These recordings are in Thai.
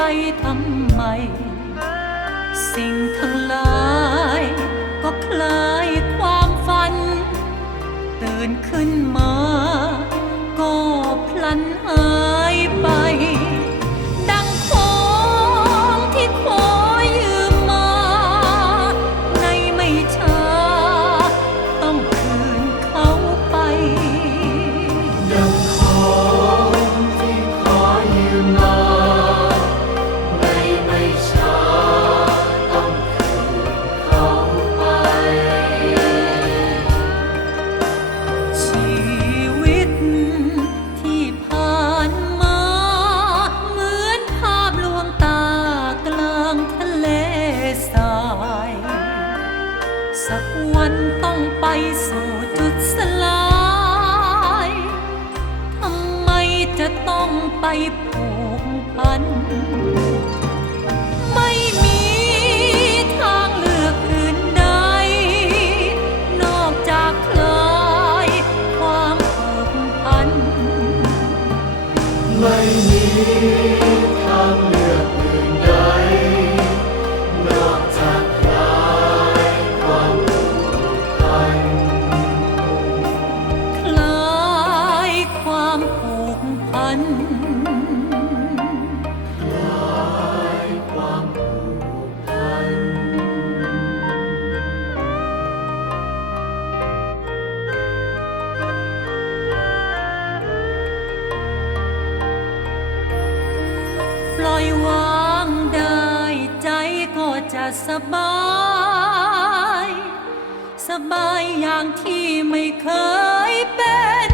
ไปทำไม สิ่งทั้งหลาย ก็คลายความฝัน ตื่นขึ้นมา ก็พลันหาัน ไม่มีทางเลือกอื่นใด นอกจากคลายความผูกพัน ไม่มีทางเลือก ปล่อยวางได้ใจก็จะสบาย สบายอย่างที่ไม่เคยเป็น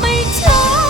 ไม่ใช่